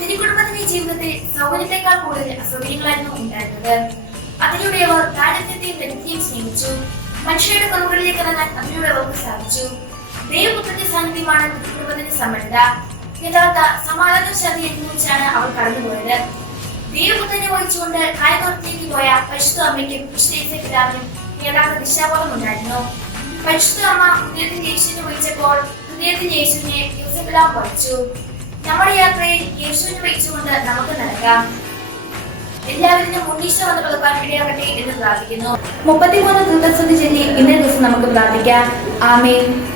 തിരുക്കുടുംബത്തിന്റെ ജീവിതത്തിൽ സൗകര്യത്തെക്കാൾ കൂടുതൽ അസൗകര്യങ്ങളായിരുന്നു ഉണ്ടായിരുന്നത്. അതിലൂടെ അവർ ദാരിദ്ര്യത്തെയും ദരിദ്രത്തെയും സ്നേഹിച്ചു. മനുഷ്യരുടെ കുറവുകളിലേക്ക് ഇറങ്ങാൻ അതിലൂടെ അവർക്ക് സാധിച്ചു. ദൈവപുത്രന്റെ സാന്നിധ്യമാണ് തിരുക്കുടുംബത്തിന്റെ സമ്പന്നത. യഥാർത്ഥ സമാധാന ശാന്തി അനുഭവിച്ചാണ് അവർ കടന്നുപോയത്. ദൈവപുത്രനെ വഹിച്ചുകൊണ്ട് കായത്തോട്ടത്തിലേക്ക് പോയ പരിശുദ്ധ അമ്മയ്ക്കും വിശുദ്ധ പിതാവിനും യഥാർത്ഥ ദിശാബോധം ഉണ്ടായിരുന്നു. പരിശുദ്ധ അമ്മ ഹൃദയത്തിൽ യേശുവിനെ വഹിച്ചപ്പോൾ ഹൃദയത്തിൽ യേശുവിനെ യോസേപ്പിതാവ് വഹിച്ചു. നമ്മുടെ യാത്രയിൽ യേശുവിനെ വഹിച്ചുകൊണ്ട് നമുക്ക് നടക്കാം. എല്ലാവരും ഉണ്ണീശോ വന്ന് പകർത്താൻ ഇടയാകട്ടെ എന്ന് പ്രാർത്ഥിക്കുന്നു. 33 ദൂതസ്തുതി ചൊല്ലി ഇന്നേ ദിവസം നമുക്ക് പ്രാർത്ഥിക്കാം. ആമേൻ.